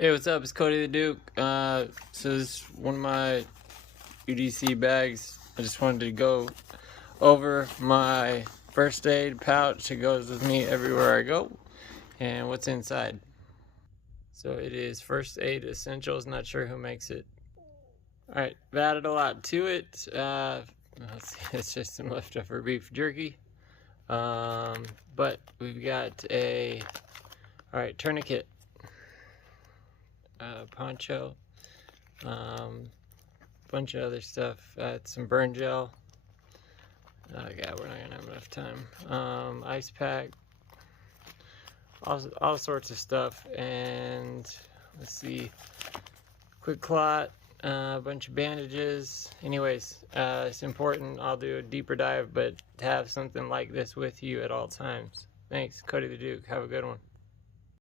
Hey, what's up? It's Cody the Duke. So this is one of my UDC bags. I just wanted to go over my first aid pouch that goes with me everywhere I go and what's inside. So it is first aid essentials. Not sure who makes it. Alright, I've added a lot to it. Let's see, it's just some leftover beef jerky. But we've got a tourniquet. Poncho, bunch of other stuff, some burn gel. Oh god, we're not gonna have enough time. Ice pack, all sorts of stuff, and let's see, quick clot, a bunch of bandages. Anyways, it's important. I'll do a deeper dive, but to have something like this with you at all times. Thanks, Cody the Duke. Have a good one.